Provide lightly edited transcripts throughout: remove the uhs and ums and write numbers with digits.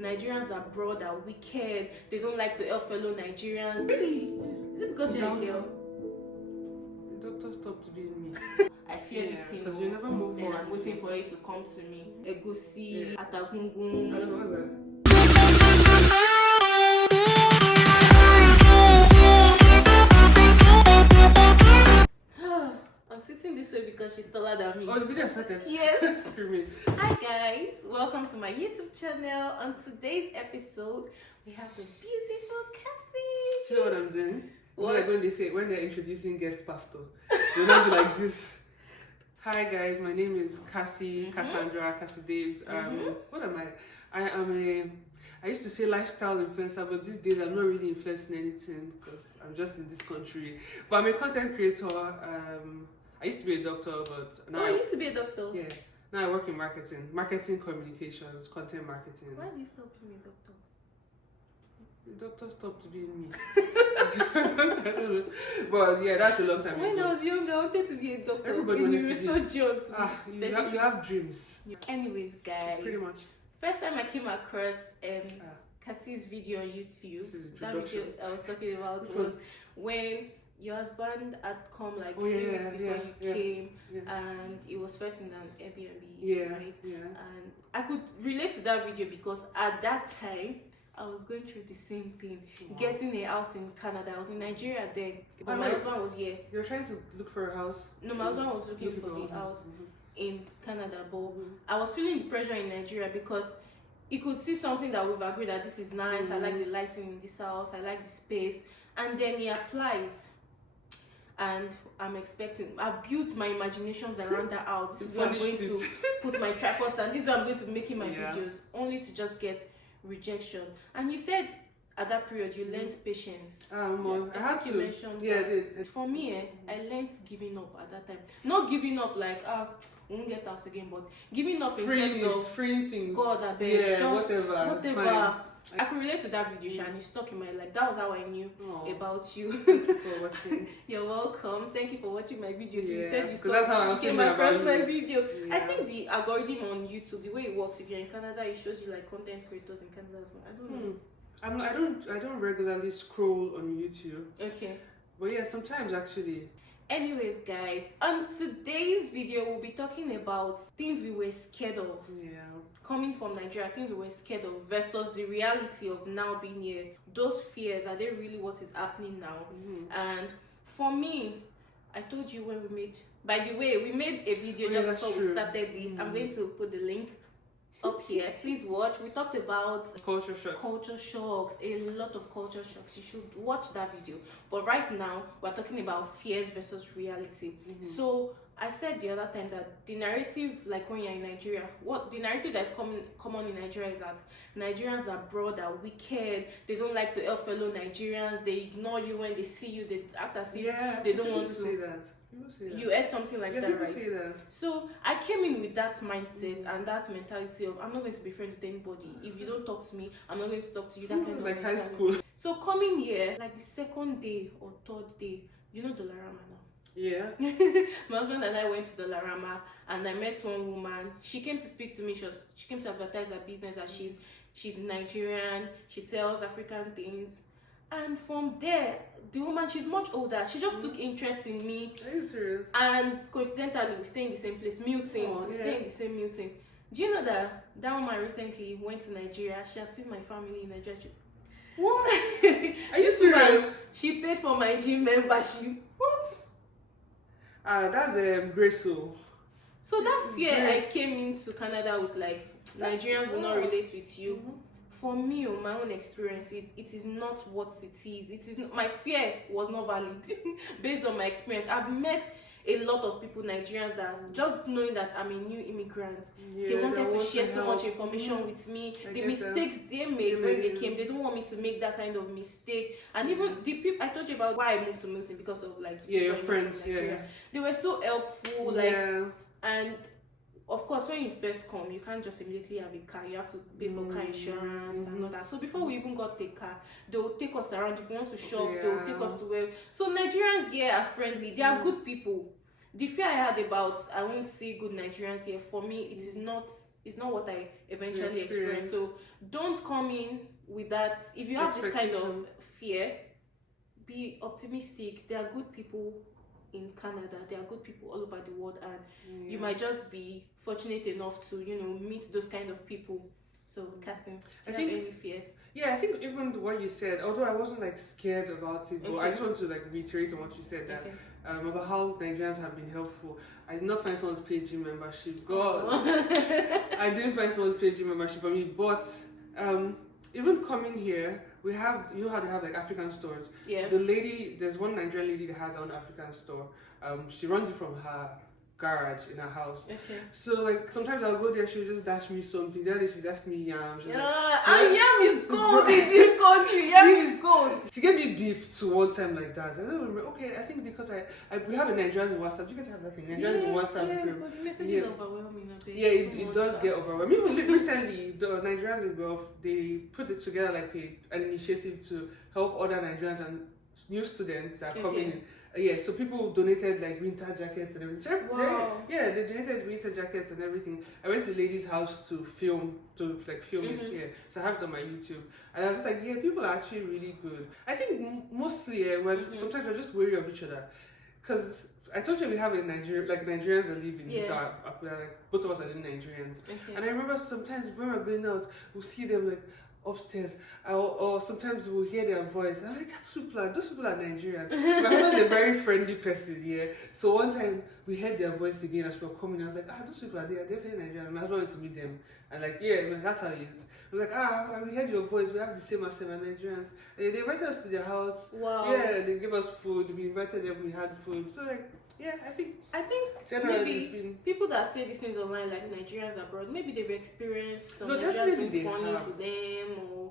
Nigerians abroad are wicked. They don't like to help fellow Nigerians. Really? Is it because you're a girl? The doctor stopped being me. I fear this thing. Because you never move forward. And I'm waiting for it to come to me. Egusi, Atagungun. I don't know what's that. I'm sitting this way because she's taller than me. Oh, the video started? Yes. Screaming. Hi guys, welcome to my YouTube channel. On today's episode, we have the beautiful Cassie. Do you know what I'm doing? What? Like when they're introducing guest pastor, they'll not be like this. Hi guys, my name is Cassie, Cassandra, Cassie Daves. What am I? I used to say lifestyle influencer, but these days I'm not really influencing anything because I'm just in this country. But I'm a content creator. I used to be a doctor, but now you used to be a doctor? Yeah. Now I work in marketing communications, content marketing. Why did you stop being a doctor? The doctor stopped being me. I don't know. But yeah, that's a long time ago. When I was younger, I wanted to be a doctor. Everybody and wanted you were to so be. jailed. You have dreams. Anyways, guys. Pretty much. First time I came across Cassie's video on YouTube. This is that video I was talking about was when your husband had come like 3 weeks before you came, and it was first in an Airbnb, right? Yeah. And I could relate to that video because at that time I was going through the same thing, getting a house in Canada. I was in Nigeria then, but my husband was here. You were trying to look for a house? No, my husband was looking for the house in Canada, but I was feeling the pressure in Nigeria because he could see something that we've agreed that this is nice. I like the lighting in this house. I like the space, and then he applies. And I'm expecting, I've built my imaginations around that house. This is where I'm going to put my tripods, and this is where I'm going to be making my videos, only to just get rejection. And you said at that period you learned patience. I had to. Mentioned that. For me, I learned giving up at that time. Not giving up like we won't get house again, but giving up in terms of freeing things. God, I beg, just whatever. I could relate to that video, and it stuck in my life. That was how I knew about you. Thank you for watching. You're welcome. Thank you for watching my video. You said you that's how I also came across my video. Yeah. I think the algorithm on YouTube, the way it works, if you're in Canada, it shows you like content creators in Canada or something. I don't know. I don't regularly scroll on YouTube. Okay. But yeah, sometimes actually. Anyways, guys, on today's video, we'll be talking about things we were scared of. Yeah. Coming from Nigeria, things we were scared of versus the reality of now being here. Those fears, are they really what is happening now? And for me, I told you when we made, by the way, we made a video just before we started this. I'm going to put the link up here. Please watch. We talked about culture shocks, a lot of culture shocks. You should watch that video. But right now we're talking about fears versus reality. So I said the other time that the narrative, like when you're in Nigeria, what the narrative that's common in Nigeria is that Nigerians abroad are wicked. They don't like to help fellow Nigerians. They ignore you when they see you. They act as if they don't want to say that. You heard something like that, right? Say that. So I came in with that mindset and that mentality of I'm not going to be friends with anybody. If you don't talk to me, I'm not going to talk to you. That kind of like mentality. high school. So coming here, like the second day or third day, you know Dollarama now. Yeah. My husband and I went to Dollarama and I met one woman. She came to speak to me. She came to advertise her business that she's Nigerian. She sells African things. And from there, the woman, she's much older. She just took interest in me. Are you serious? And coincidentally, we stay in the same place, Milton. We stay in the same Milton. Do you know that woman recently went to Nigeria? She has seen my family in Nigeria. What? Are you serious? She paid for my gym membership. What? That's great soul. So that fear I came into Canada with, like, Nigerians will not relate with you. For me, my own experience, it is not what it is. It is my fear was not valid based on my experience. I've met a lot of people, Nigerians, that just knowing that I'm a new immigrant, they wanted to share so much information with me. The mistakes they made when they came, they don't want me to make that kind of mistake. And even the people I told you about why I moved to Milton because of like your friends, they were so helpful, and of course, when you first come, you can't just immediately have a car. You have to pay for car insurance and all that. So before we even got the car, they will take us around. If we want to shop, they will take us to where. So Nigerians here are friendly. They are good people. The fear I had about, I won't say good Nigerians here, for me, it is not it's not what I eventually experienced. So don't come in with that. If you have this kind of fear, be optimistic. There are good people in Canada, there are good people all over the world, and you might just be fortunate enough to, you know, meet those kind of people. So, Cassie, do you have any fear? Yeah, I think even what you said, although I wasn't like scared about it, but I just want to like reiterate on what you said, that about how Nigerians have been helpful. I did not find someone's paid gym membership. God, I didn't find someone's paid gym membership for me. But even coming here, we have, you know how they have like African stores. Yes. The lady, there's one Nigerian lady that has her own African store. She runs it from her garage in her house. Okay. So like sometimes I'll go there, she'll just dash me something. The other day she dashed me yam. And yam is gold in this country. Yam is gold. She gave me beef to one time like that. And I don't remember, okay, I think because we have a Nigerian WhatsApp. You guys have that thing. Nigerians WhatsApp. Yeah, but the message is overwhelming. Yeah, it does get overwhelming. Even recently, the Nigerians in Gulf, they put it together like an initiative to help other Nigerians and new students that are coming in. Yeah, so people donated like winter jackets and everything. So they donated winter jackets and everything. I went to the lady's house to film it here. So I have it on my YouTube. And I was like, yeah, people are actually really good. I think mostly sometimes we're just wary of each other. Because I told you we have a Nigerians that live in this, like both of us are Nigerians. Okay. And I remember sometimes when we're going out, we'll see them like upstairs, or sometimes we'll hear their voice. I'm like, those people are Nigerians. My husband is a very friendly person, yeah. So one time we heard their voice again as we were coming. I was like, those people are there, definitely Nigerian. My husband went to meet them, and like, yeah, that's how it is. I was like, we heard your voice. We have the same as them, Nigerians. And they invited us to their house. Wow. Yeah, they gave us food. We invited them. We had food. So like, yeah, I think maybe people that say these things online, like Nigerians abroad, maybe they've experienced some Nigerians being funny to them, or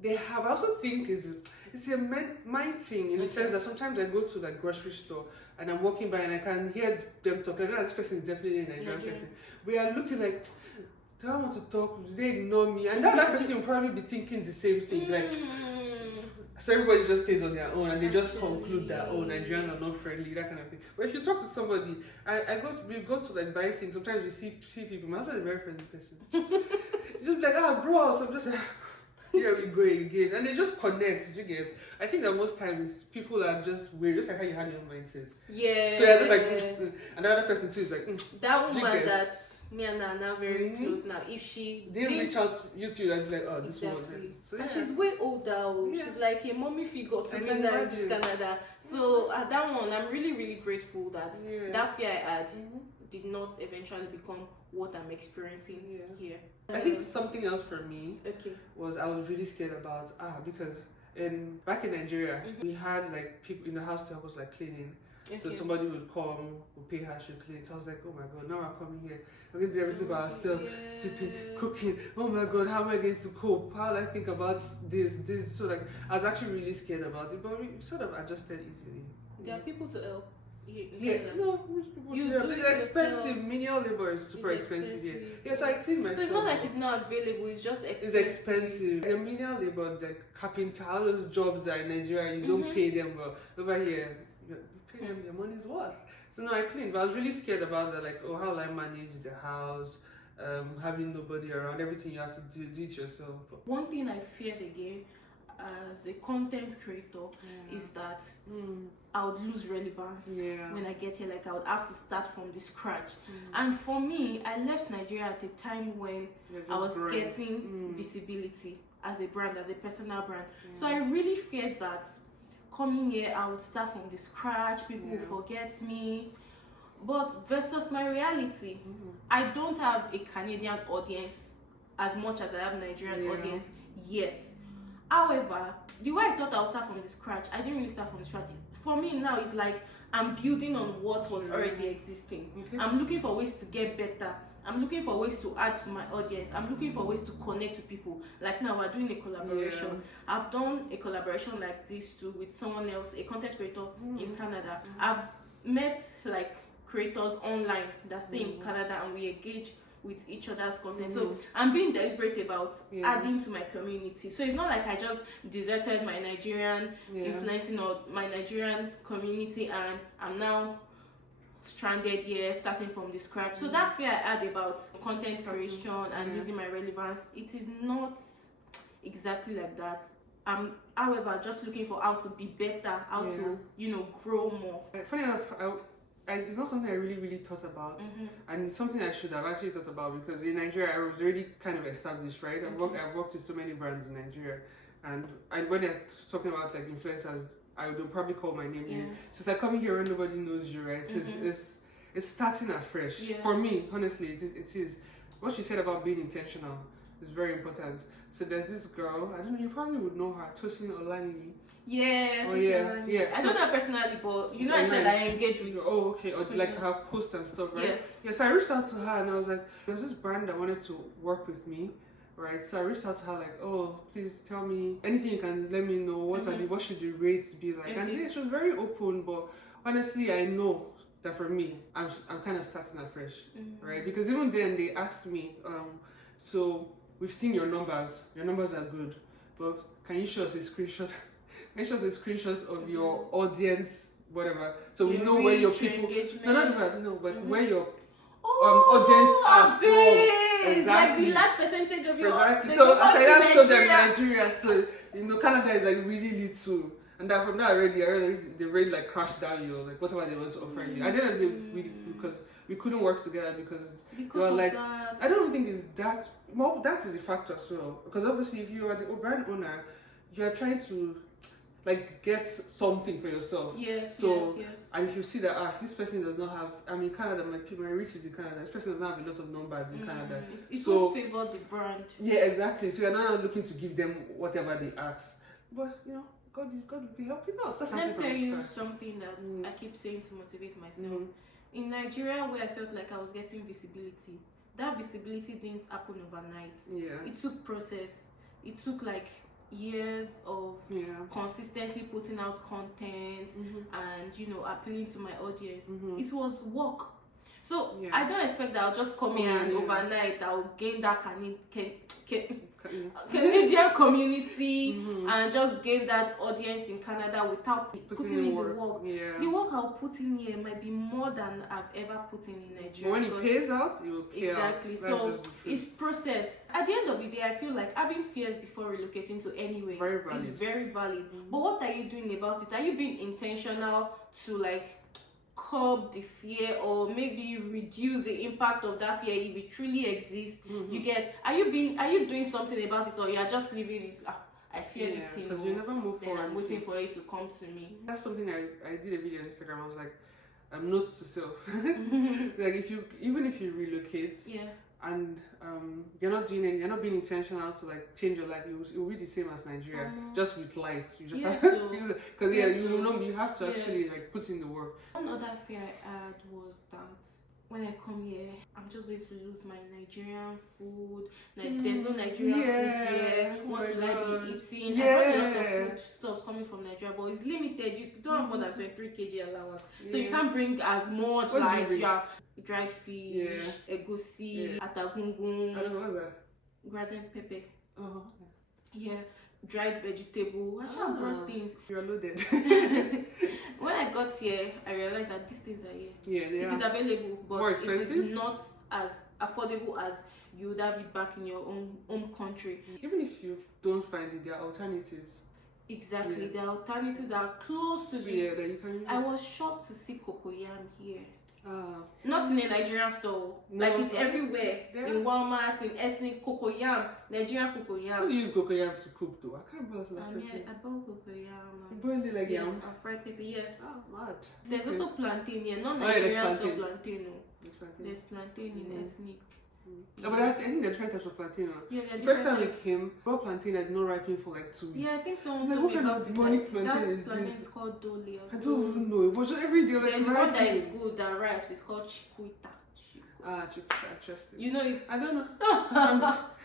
they have. I also think it's a mind thing in the sense that sometimes I go to like grocery store and I'm walking by and I can hear them talking. I know this person is definitely a Nigerian person. We are looking like, do I want to talk? Do they ignore me? And that person will probably be thinking the same thing, like. So everybody just stays on their own and they just conclude that, Nigerians are not friendly, that kind of thing. But if you talk to somebody, we go to like buy things, sometimes we see people. My husband is a very friendly person. Just like, bro, so I'm just like, here we go again. And they just connect, you get. I think that most times people are just weird, just like how you had your own mindset. Yeah. So you're just like, another person too is like, that woman that me and her are now very close now. If she didn't reach out to you and be like, this woman. So, and she's way older. She's like a mommy figure to me now in Canada. So at that one, I'm really, really grateful that that fear I had did not eventually become what I'm experiencing here. I think something else for me was I was really scared about because back in Nigeria we had like people in the house to help us like cleaning. So somebody would come, would pay her, she'd clean. So I was like, oh my god, now we're coming here. We're going to do everything by ourselves, sleeping, cooking. Oh my god, how am I going to cope? How do I think about this? So like, I was actually really scared about it, but we sort of adjusted easily. There are people to help. It's expensive. Menial labor is super expensive here. Yeah, so I clean myself. So it's not like it's not available, it's just expensive. It's expensive. The menial labor, like carpenter, all those jobs that in Nigeria, you don't pay them well. Over here, your money's worth. So no, I cleaned, but I was really scared about that, like, how will I manage the house, having nobody around, everything you have to do it yourself. One thing I feared again as a content creator is that I would lose relevance when I get here. Like I would have to start from the scratch. And for me, I left Nigeria at a time when I was getting visibility as a brand, as a personal brand. So I really feared that coming here, I would start from the scratch, people will forget me. But versus my reality, I don't have a Canadian audience as much as I have Nigerian audience yet. However, the way I thought I would start from the scratch, I didn't really start from the scratch. For me now, it's like I'm building on what was already existing. I'm looking for ways to get better. I'm looking for ways to add to my audience. I'm looking for ways to connect with people. Like now, we're doing a collaboration. I've done a collaboration like this too with someone else, a content creator in Canada. I've met like creators online that stay in Canada and we engage with each other's content. So I'm being deliberate about adding to my community. So it's not like I just deserted my Nigerian influencing or my Nigerian community and I'm now stranded here, starting from the scratch. So that fear I had about content creation and losing my relevance, it is not exactly like that. I'm, however, just looking for how to be better, how to, you know, grow more. Funny enough, it's not something I really thought about, and it's something I should have actually thought about, because in Nigeria I was already kind of established, right? I've worked with so many brands in Nigeria, and when they're talking about like influencers, they'll probably call my name. Yeah. So it's like coming here and nobody knows you, right? It's starting afresh. Yes. For me, honestly, it is. What you said about being intentional is very important. So there's this girl, I don't know, you probably would know her, Tosin Olani. Yes. Oh yeah. I don't know her personally, but you know, I said I engage with. Oh, okay. Or like her posts and stuff, right? Yes. Yeah. So I reached out to her and I was like, there's this brand that wanted to work with me, right? So I reached out to her like, oh, please tell me anything you can let me know. What should the rates be like? And she was very open, but honestly, I know that for me, I'm kind of starting afresh, right? Because even then they asked me, so we've seen your numbers are good, but can you show us a screenshot? Can you show us a screenshot of your audience, whatever, so we know where your people but where your audience are from. Exactly. Like the last percentage of your exactly. So as I just showed them Nigeria, so you know Canada is like really little. And then from that already they already like crashed down you, like whatever they want to offer you. And then because we couldn't work together because they were like, that. I don't think it's that. Well, that is a factor as well. Because obviously, if you are the brand owner, you are trying to like get something for yourself. Yes. And if you see that this person does not have, I mean, Canada, my reach is in Canada. This person does not have a lot of numbers in Canada. It will favor the brand. Yeah, exactly. So you're not looking to give them whatever they ask, but you know. God will be helping us. That's Let me tell you something that I keep saying to motivate myself. In Nigeria, where I felt like I was getting visibility, that visibility didn't happen overnight. Yeah. It took process. It took like years of consistently putting out content and, you know, appealing to my audience. It was work. So I don't expect that I'll just come here and overnight I'll gain that Canadian community and just gain that audience in Canada without putting in the work. The work I'll put in here might be more than I've ever put in Nigeria. But when it pays out, it will pay out. Exactly. So it's process. At the end of the day, I feel like having fears before relocating to anywhere is very valid. But what are you doing about it? Are you being intentional to like curb the fear or maybe reduce the impact of that fear if it truly exists? You get, are you doing something about it, or you are just leaving it? I fear this thing, because you never move forward. I'm waiting for it to come to me. That's something I did a video on Instagram. I was like, notes to self. Like even if you relocate, and you're not being intentional to like change your life, it will be the same as Nigeria, just with lights. You just have because you have to actually like put in the work. One other fear I had was that when I come here, I'm just going to lose my Nigerian food. Like there's no Nigerian food here. What will I be eating? I have a lot of food stuff coming from Nigeria, but it's limited. You don't have more than 23 kg allowance, so you can't bring as much dried fish, egusi, atagungun. I don't know what's that. Grated pepper. Oh. Yeah, dried vegetable. I shall brought things. You're loaded. When I got here, I realized that these things are here. Yeah, they are. It is available, but more expensive? It is not as affordable as you would have it back in your own home country. Even if you don't find it, there are alternatives. Exactly, there are alternatives that are close to that you can use. I was shocked to see cocoyam here. Not in a Nigerian store. Like it's everywhere. In Walmart, in ethnic cocoyam, Nigerian cocoyam. How do you use cocoyam to cook though? I can't boil last time. I bought cocoyam. You boil it like yam? And fried pepper, yes. Oh, mad. There's also plantain here. Not Nigerian store plantain. There's plantain in ethnic. But I think there are different types of plantain. Yeah, the first time we came, raw plantain had no ripening for like 2 weeks. Yeah, I think someone like, told me about demonic plantain is plantain this? is called dole. I don't even know. It was just every day like then the one that is good, that ripes, is called chiquita. Chiquita, interesting. You know it? I don't know.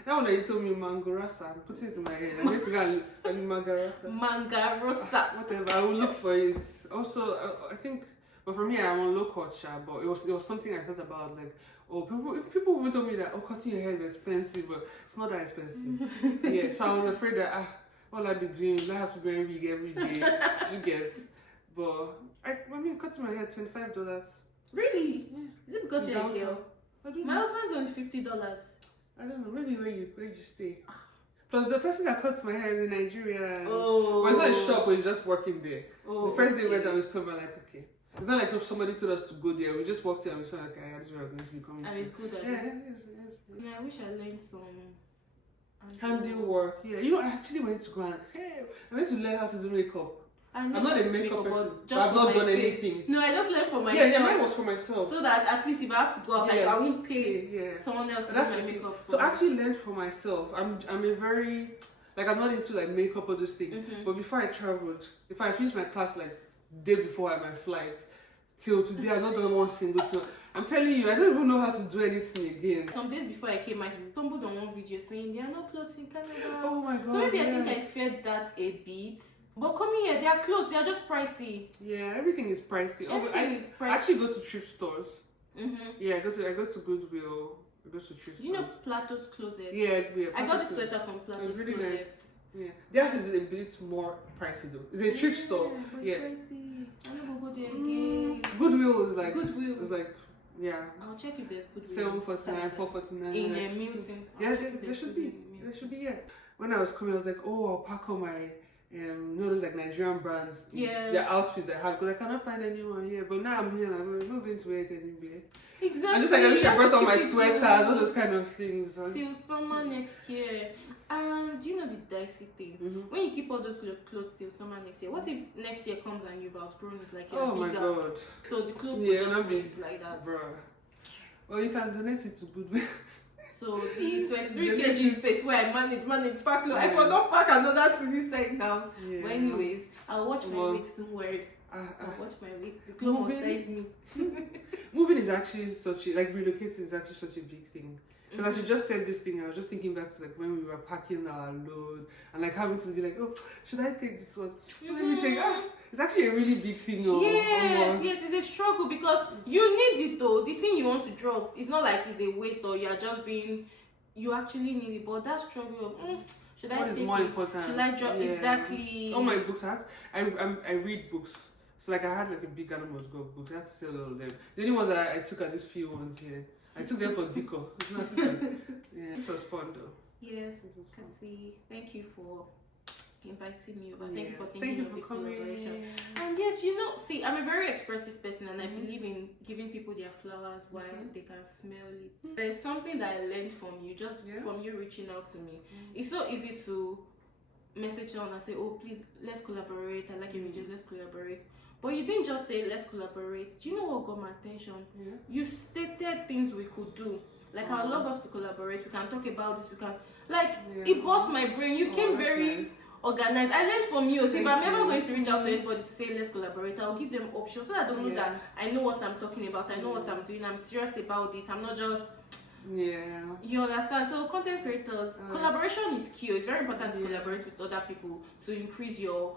That one that you told me, mangarasa, I'm putting it in my head. I'm going to go and mangarasa. Mangarosa. Whatever, I will look for it. Also, I think, but for me, I'm on low cut, but it was something I thought about, like, people even told me that cutting your hair is expensive, but it's not that expensive. Yeah, so I was afraid that all I'd be doing, I have to be wig every day to get. But I mean, cutting my hair $25. Really? Yeah. Is it because you're a girl? I don't My know. husband's only $50. I don't know. Maybe where you stay. Plus, the person that cuts my hair is in Nigeria. Oh. But it's not a shop, but he's just working there. Oh, The first day we went there, we told him, like, okay. It's not like somebody told us to go there. We just walked in and we saw, like, yeah, this is where we're going to be coming And to. it's good. Yes. Yeah, I wish I learned some Handiwork. Yeah, you know, I actually went to go and, I went to learn how to do makeup. I'm not a makeup person, but I've not done anything. No, I just learned for myself. Yeah, mine was for myself. So that at least if I have to go out, like, I won't pay someone else to do my the makeup. So I actually learned for myself. I'm a very, like, I'm not into like makeup or those things. But before I traveled, if I finished my class like day before my flight, till today I've not done one single thing. I'm telling you, I don't even know how to do anything again. Some days before I came, I stumbled on one video saying there are no clothes in Canada. Oh my god. So maybe I think I feared that a bit. But coming here, they are clothes, they are just pricey. Yeah, everything is pricey. Everything is pricey. I actually go to thrift stores. Mm-hmm. Yeah, I go to Goodwill. I go to thrift stores. Do you know Plato's Closet? Yeah. I got the sweater from Plato's really Closet. nice. Yeah, theirs is a bit more pricey though. It's a thrift store. But Yeah. it's pricey. I'm not gonna go there again. Goodwill is like Goodwill. It's like I'll check if there's Goodwill. $7.49, $4.49. In a Milton. Yeah, there should be. There should be. Yeah. When I was coming, I was like, oh, I'll pack all my those like Nigerian brands. Yes. Their outfits I have because I cannot find anyone here. But now I'm here and I'm not going to wear it anywhere. Exactly. I'm just like, I wish I brought all my sweaters, all those kind of things. Till summer next year. And do you know the dicey thing? When you keep all those clothes till summer next year, what if next year comes and you've outgrown it, like you're bigger? My god. So the clothes will just waste like that. Bruh. Well, you can donate it to Goodwill. So the 23 kg space where I manage pack clothes. I forgot pack another thing inside now. Yeah. But anyways, I'll watch my weight, don't worry. I'll watch my weight. The clothes will size me. Moving is actually relocating is actually such a big thing. Because as you just said this thing, I was just thinking back to like when we were packing our load and like having to be like, oh, should I take this one? Let me take. It's actually a really big thing. Yes, it's a struggle because you need it though. The thing you want to drop, it's not like it's a waste or you're just being. You actually need it, but that struggle of should I take more it? important? Should I drop exactly? All my books, I read books. So like I had like a big Animals Go book. I had to sell all of them. The only ones that I took are these few ones here. I took them for deco. Yeah, it was fun though. Yes, Cassie, thank you for inviting me over. Yeah. Thank you for thinking of the coming. collaboration. And yes, see, I'm a very expressive person and I believe in giving people their flowers while they can smell it. There's something that I learned from you, from you reaching out to me. It's so easy to message on and say, oh, please, let's collaborate. I like your videos, let's collaborate. But you didn't just say, let's collaborate. Do you know what got my attention? Yeah. You stated things we could do. Like, I would love us to collaborate. We can talk about this. We can, it burst my brain. You came very organized. I learned from you. So if I'm ever going to reach out to anybody to say, let's collaborate, I'll give them options so I don't know that I know what I'm talking about. I know what I'm doing. I'm serious about this. I'm not just... Yeah. You understand? So content creators, collaboration is key. It's very important to collaborate with other people to increase your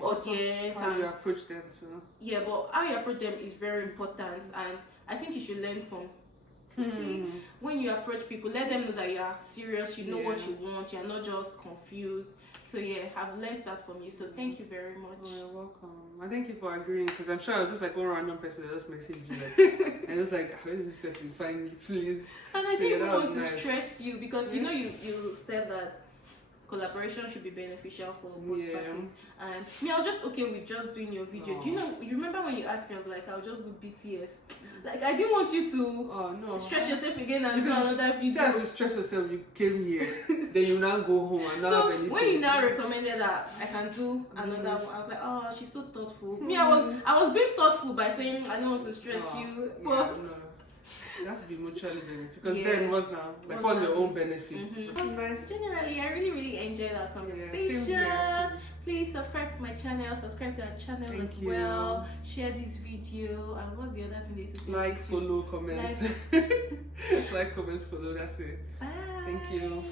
audience. How you approach them too. Yeah, but how you approach them is very important, and I think you should learn from. When you approach people, let them know that you are serious. You know what you want. You are not just confused. So yeah, I've learned that from you. So thank you very much. Oh, you're welcome. I thank you for agreeing because I'm sure I was just like one random person that just messaged you like, and just like, where is this person? Find me, please. And I didn't want to stress you because you know you said that collaboration should be beneficial for both parties. And me, I was just okay with just doing your video. Do you know? You remember when you asked me? I was like, I'll just do BTS. Like I didn't want you to stress yourself again and do another video. See, as you stress yourself, you came here. Then you now go home and not have anything. When you now recommended that I can do another one, I was like, oh, she's so thoughtful. Me, I was being thoughtful by saying I don't want to stress you. But it has to be mutually beneficial because then what's now like what's your own benefits? Nice. Generally, I really enjoyed our conversation. Please subscribe to my channel, subscribe to our channel as well. Share this video, and what's the other thing they say? Like, follow, comment. Like, comment, follow. That's it. Bye. Thank you.